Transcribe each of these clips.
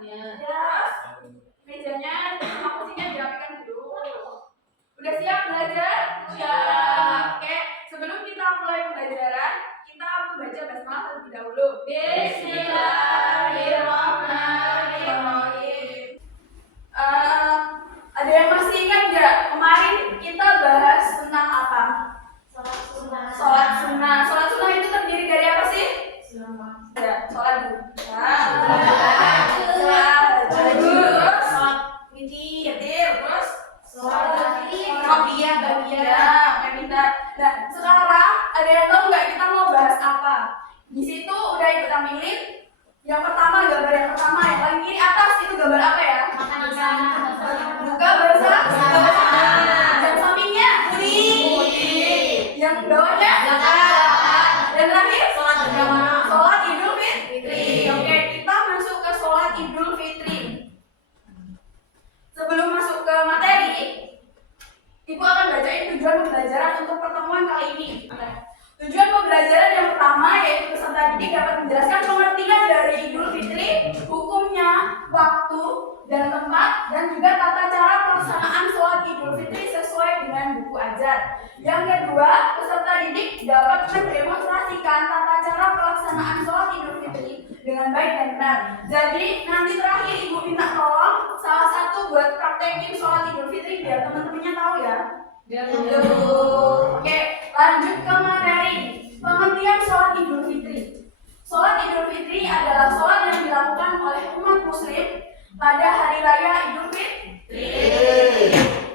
Ya. Mejanya sama kursinya dirapikan dulu. Udah siap belajar? Siap. Oke, sebelum kita mulai pembelajaran, kita membaca basmalah terlebih dahulu. Bismillahirrahmanirrahim. Ada yang masih ingat nggak kemarin kita bahas tentang apa? Sholat sunnah. Sholat sunnah itu terdiri dari apa sih? Ya, sholat dulu. Nah, sekarang ada yang tahu nggak kita mau bahas apa? Di situ udah ikut ambilin. Yang pertama, gambar yang pertama yang paling kiri atas itu gambar apa ya? Buka bahasa. Yang sampingnya putih. Yang bawahnya dan terakhir sholat Idul Fitri. Oke, kita masuk ke sholat Idul Fitri. Sebelum masuk ke materi, Ibu akan bacain tujuan pembelajaran untuk pertemuan kali ini. Tujuan pembelajaran yang pertama yaitu peserta didik dapat menjelaskan pengertian dari Idul Fitri, hukumnya, waktu dan tempat, dan juga tata cara pelaksanaan sholat Idul Fitri sesuai dengan buku ajar. Yang kedua, peserta didik dapat mendemonstrasikan tata cara pelaksanaan sholat Idul Fitri dengan baik dan benar. Jadi nanti terakhir Ibu minta tolong salah satu buat praktekin sholat Idul Fitri biar teman-temannya tahu ya. Oke, lanjut ke materi. Pengertian sholat Idul Fitri. Sholat Idul Fitri adalah sholat yang dilakukan oleh umat muslim pada hari raya Idul Fitri.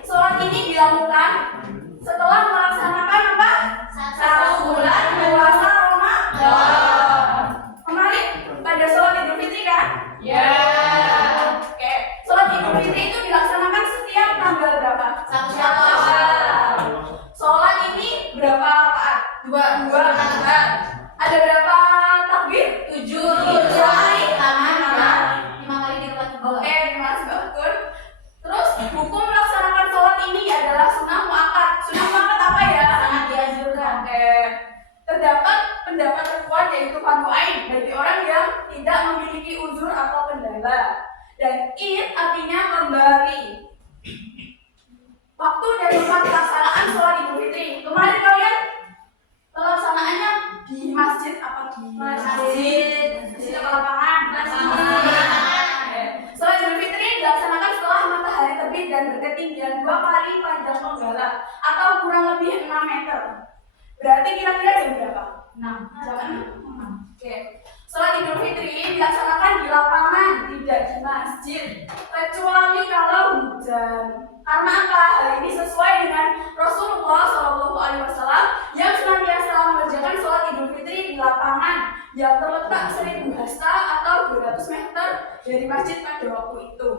Sholat ini dilakukan setelah melaksanakan apa? 1 bulan puasa Ramadan. Kemarin pada sholat Idul Fitri kan? Ya. Oke, sholat Idul Fitri itu dilaksanakan setiap tanggal berapa? 1 Syawal. Sholat ini berapa rakaat? 2 rakaat. Ada berapa takbir? 7 kali tangan 5 kali di rumah. Oke, terima kasih Mbak Kun. Terus hukum melaksanakan sholat ini adalah sunnah muakkad. Sunnah muakkad apa ya? Sangat dianjurkan. Oke. Terdapat pendapat terkuat yaitu fardu ain bagi orang yang tidak memiliki uzur atau kendala. Dan id artinya kembali. Waktu dan tempat pelaksanaan sholat Idul Fitri. Kemarin kalian pelaksanaannya di masjid apa di masjid apa lapangan? Sholat Idul Fitri dilaksanakan setelah matahari terbit dan berketinggian 2 kali panjang penggala atau kurang lebih 6 meter. Berarti kira-kira jam berapa? 6. Jam 6. Oke. Sholat Idul Fitri dilaksanakan di lapangan, tidak di masjid, kecuali kalau hujan. Karena apa? Hal ini sesuai dengan Rasulullah SAW yang senantiasa mengerjakan sholat Idul Fitri di lapangan yang terletak 1000 hasta atau 200 meter dari masjid pada waktu itu.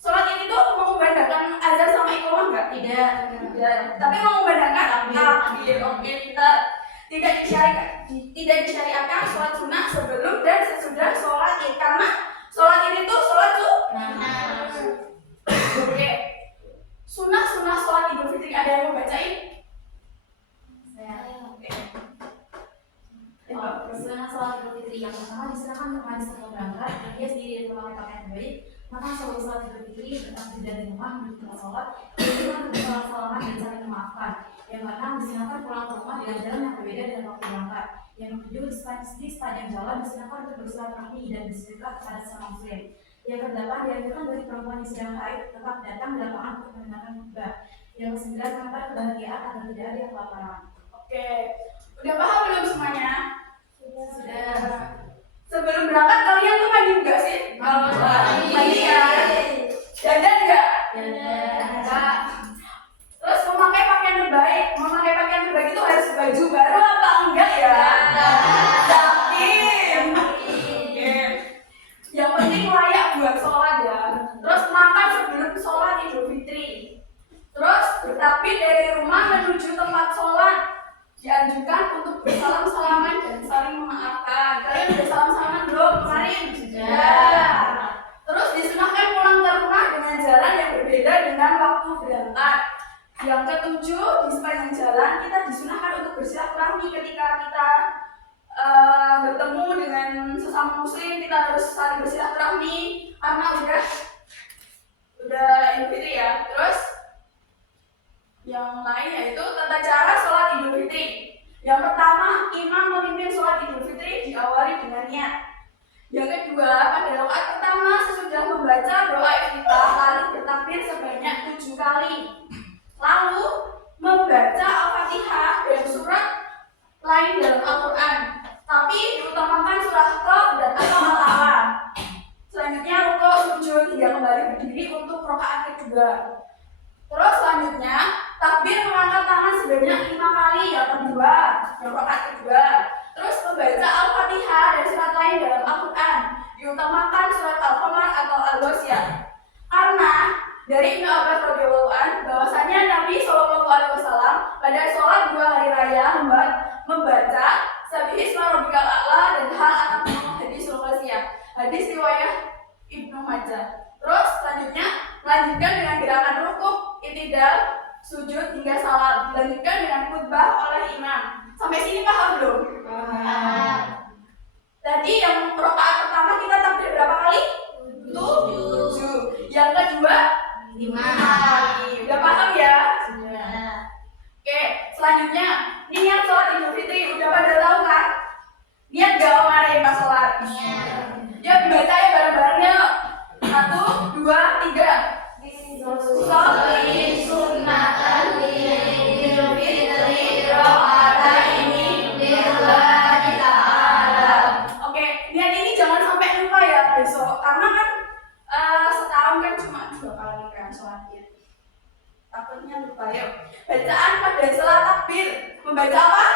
Sholat ini tuh mengumandangkan azan sama iqamah nggak? Tidak. Tapi mengumandangkan takbir. Oke, kita tidak disyariatkan sholat sunnah sebelum dan sesudah sholat id karena sholat ini tuh sholat sunnah. Oke, sunnah sholat Idul Fitri ada yang mau bacain? Oke. Sunnah sholat Idul Fitri yang pertama diserahkan kepada sebelum berangkat. Dia sendiri dan memakai pakaian terbaik. Maka sholat Idul Fitri tetap dari rumah menuju tempat sholat. Dengan bersalah salaman dan saling memaafkan. Yang keenam diserahkan pulang ke rumah dengan jalan yang berbeda dengan waktu berangkat. Yang ketujuh di sepanjang jalan diserahkan untuk bersilaturahmi dan bersedekah kepada sesama muslim. Yang kedelapan dianjurkan bagi perempuan yang sedang haid tetap datang di lapangan untuk mendengarkan khutbah. Yang kesembilan mengantar kebahagiaan agar tidak ada yang kelaparan. Oke, udah paham belum semuanya? Sudah. Sebelum berangkat kalian tuh mandi enggak sih? Mandi kan? Dandan enggak? Dandan. Terus memakai pakaian terbaik. Memakai pakaian terbaik itu harus baju baru apa enggak ya? Yakin. Yang penting layak buat sholat ya. Terus makan sebelum sholat Idul Fitri. Terus bertakbir dari rumah menuju tempat sholat. Dianjurkan untuk bersalam-salaman dan saling memaafkan. Kalian udah salam-salaman belum kemarin? Sudah. Terus disunahkan pulang ke rumah dengan jalan yang berbeda dengan waktu berangkat. Yang ketujuh, di sepanjang jalan kita disunahkan untuk bersilaturahmi ketika kita bertemu dengan dengan sesama muslim kita harus saling bersilaturahmi karena udah Idul Fitri ya. Terus yang lain yaitu tata cara sholat Idul Fitri. Yang pertama, imam memimpin sholat Idul Fitri diawali dengan niat. Yang kedua, pada rakaat pertama sesudah membaca doa iftitah lalu bertakbir sebanyak 7 kali. Lalu membaca Al-Fatihah dan surat lain dalam Al-Quran, tapi diutamakan surah Qaf dan Al-A'la. Selanjutnya rukuk, sujud hingga kembali berdiri untuk rakaat kedua. Terus selanjutnya takbir mengangkat tangan sebanyak 5 kali yang kedua, yang rakaat kedua. Terus membaca Al-Fatihah dan surat lain dalam Al-Quran, diutamakan surat Al-Qamar atau Al-Ghasyiyah. Karena dari Ibnu Abbas radhiyallahu anhu bahwasanya Nabi Shallallahu alaihi wasallam pada sholat 2 hari raya membaca Sabbihisma rabbikal a'la dan hal akan hadis Al-Ghasyiyah. Hadis riwayat Ibnu Majah. Terus selanjutnya melanjutkan dengan gerakan rukuk, i'tidal, sujud hingga salam. Dilanjutkan dengan khutbah oleh imam. Sampai sini paham belum? Tadi yang rakaat pertama kita takbir berapa kali? 7. Yang kedua 5 kali. Udah paham ya? Sudah. Oke, selanjutnya niat sholat Idul Fitri. Udah pada tahu kan? Niat gak kemarin pas sholat? Yuk dibaca ya bareng-bareng yuk. 1, 2, 3. Sholli sunnatan Idul Fitri rakaataini lillahi ta'ala. Oke, niat ini jangan sampai lupa ya besok. Karena kan setahun kan cuma 2 kali kan sholat Id. Takutnya lupa yuk. Bacaan pada sholat takbir membaca apa?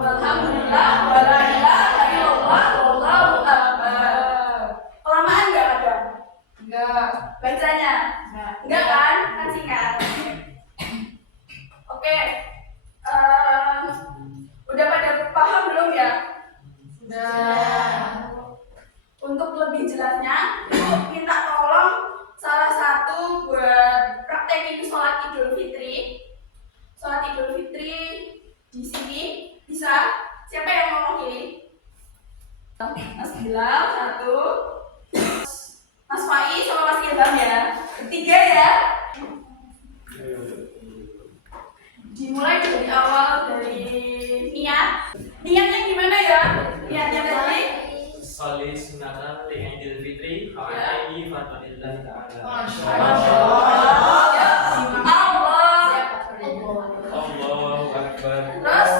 Alhamdulillah wala ilaha illallah wallahu akbar. Kelamaan enggak ada? Enggak. Bacanya? Enggak kan? Kan singkat. Oke. Udah pada paham belum ya? Sudah. Untuk lebih jelasnya, Ibu minta tolong salah satu buat praktekin sholat Idul Fitri. Sholat Idul Fitri di sini bisa. Siapa yang ngomong ini? Mas Bilal, 1. Mas Fai sama Mas Ilham ya. 3 ya. Dimulai dari awal dari niat. Niatnya gimana ya? Niatnya tadi? Sholli sunnatan Idul Fitri rakaataini fadlillahi ta'ala. Allahu akbar. Terus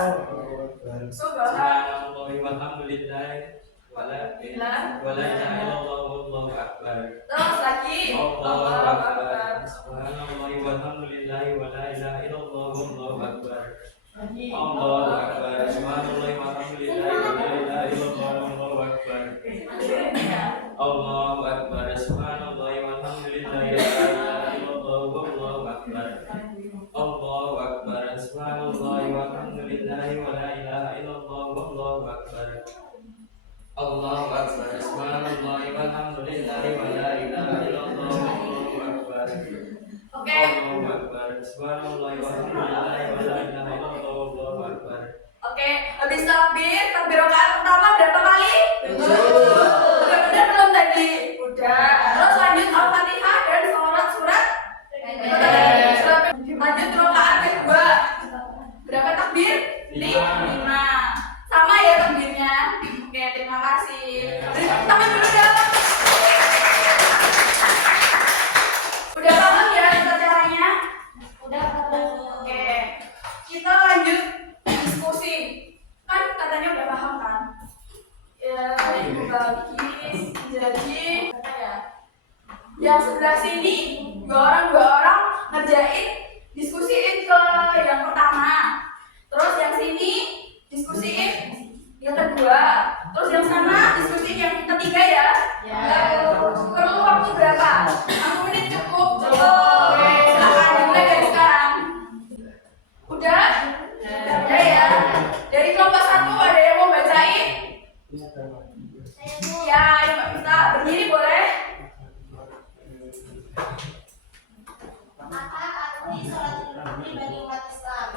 Subhanallahi walhamdulillahi wala ilaha illallah wallahu akbar. Terus lagi Allahu akbar. Subhanallahi walhamdulillahi wala ilaha illallah wallahu akbar. Allahu akbar. Subhanallahi walhamdulillahi wala ilaha illallah wallahu akbar. Allahu akbar. Subhanallahi walhamdulillahi wala ilaha illallah wallahu akbar. Allahu akbar. Subhanallahi walhamdulillahi wala ilaha illallah wallahu akbar. Allahu akbar. Subhanallahi walhamdulillahi wala ilaha illallah wallahu akbar. Oke. Allahu akbar. Subhanallahi walhamdulillahi wala ilaha illallah wallahu akbar. Oke, habis takbir rakaat pertama berapa kali? 7. Udah benar belum tadi? Udah. Terus lanjut Al-Fatihah dan surat-surat. Lanjut rakaat kedua. Berapa takbir? 5. Sama ya takbirnya. Oke, terima kasih. Beri tepuk tangan dulu dong. Udah paham ya tata caranya? Udah. Oke, kita lanjut diskusi. Kan katanya udah paham kan? Ya, ibu bagi jadi apa ya? Yang sebelah sini dua orang ngerjain diskusiin ke yang pertama. Terus yang sini diskusiin yang kedua. Terus yang sana diskusiin yang ketiga ya. Ya. Perlu waktu berapa? 6 menit cukup. Oke, silakan dimulai dari sekarang. Udah? Udah ya. Dari kelompok 1 ada yang mau bacain? Ya, Mbak Mita. Berdiri boleh? Maka arti sholat Idul Fitri bagi umat Islam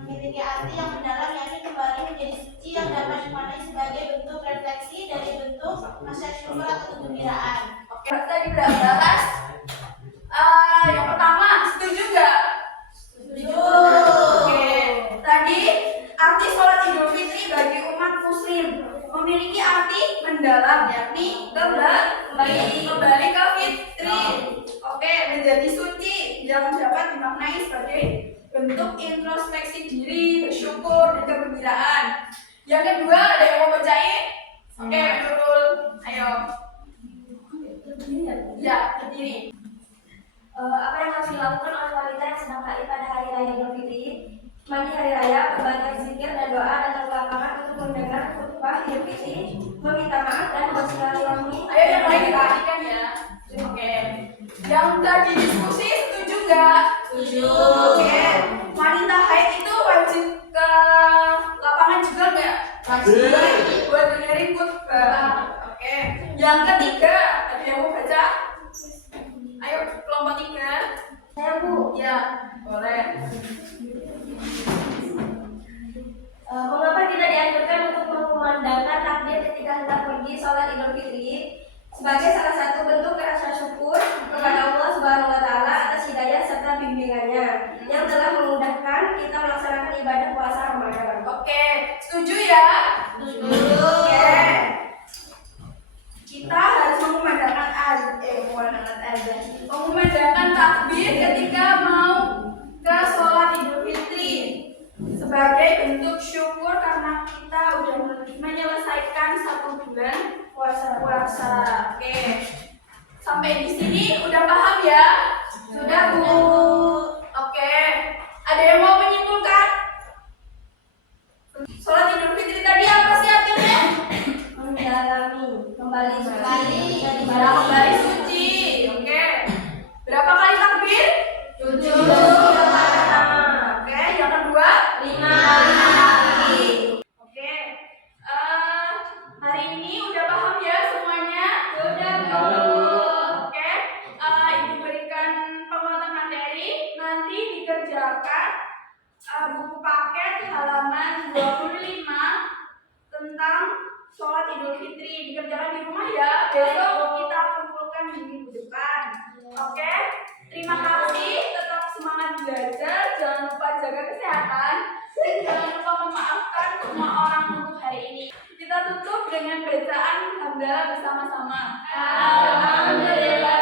memiliki arti yang mendalam, yakni kembali menjadi suci suci yang dapat dimaknai sebagai bentuk refleksi dari bentuk rasa syukur atau kegembiraan. Oke, tadi udah bahas. Yang pertama, setuju nggak? Setuju. Oke, tadi arti sholat Idul Fitri bagi umat Muslim memiliki arti mendalam, yakni kembali ke fitri. Oke, menjadi suci yang dapat dimaknai sebagai bentuk introspeksi diri, bersyukur, dan kegembiraan. Yang kedua, ada yang mau bacain? Oke, Nurul, ayo. Ya, berdiri. Apa yang harus dilakukan oleh wanita yang sedang haid pada hari raya Idul Fitri? Mandi hari raya, berbagai zikir dan doa datang ke lapangan untuk mendengar khutbah Idul Fitri, meminta maaf dan bersilaturahmi. Ayo yang lain kita artikan ya. Oke. Yang tadi diskusi setuju nggak? Setuju. Oke. Wanita haid itu wajib ke lapangan juga nggak? Wajib. Buat dengerin khutbah. Oke. Yang ketiga, ada yang mau baca? Ayo kelompok 3. Saya Bu, Ya, boleh. mengapa tidak dianjurkan untuk mengumandangkan takbir ketika hendak pergi sholat Idul Fitri sebagai salah satu bentuk rasa syukur kepada Allah Subhanahu wa Ta'ala atas hidayah serta bimbingannya yang telah memudahkan kita melaksanakan ibadah puasa Ramadan. Oke, setuju ya? Setuju. Oke. Kita harus mengumandangkan takbir ketika mau ke sholat Idul Fitri sebagai bentuk syukur karena kita udah menyelesaikan 1 bulan puasa. Oke. Sampai di sini udah paham ya? Sudah, Bu. Oke. Ada yang mau menyimpulkan? Sholat Idul Fitri tadi apa sih artinya? Mendalami, kembali Kembali suci. Oke. Berapa kali takbir? 7. Oke, yang kedua? 5 kali. Oke. Hari ini udah paham ya semuanya? Sudah, Bu. Oke. Ibu berikan penguatan materi. Nanti dikerjakan buku paket halaman 25 tentang sholat Idul Fitri. Dikerjakan di rumah ya. Besok kita kumpulkan di minggu depan. Oke. Terima kasih. Tetap semangat belajar. Jangan lupa jaga kesehatan. Dan jangan lupa memaafkan semua orang untuk hari ini. Kita tutup dengan bacaan hamdalah bersama-sama. Alhamdulillah.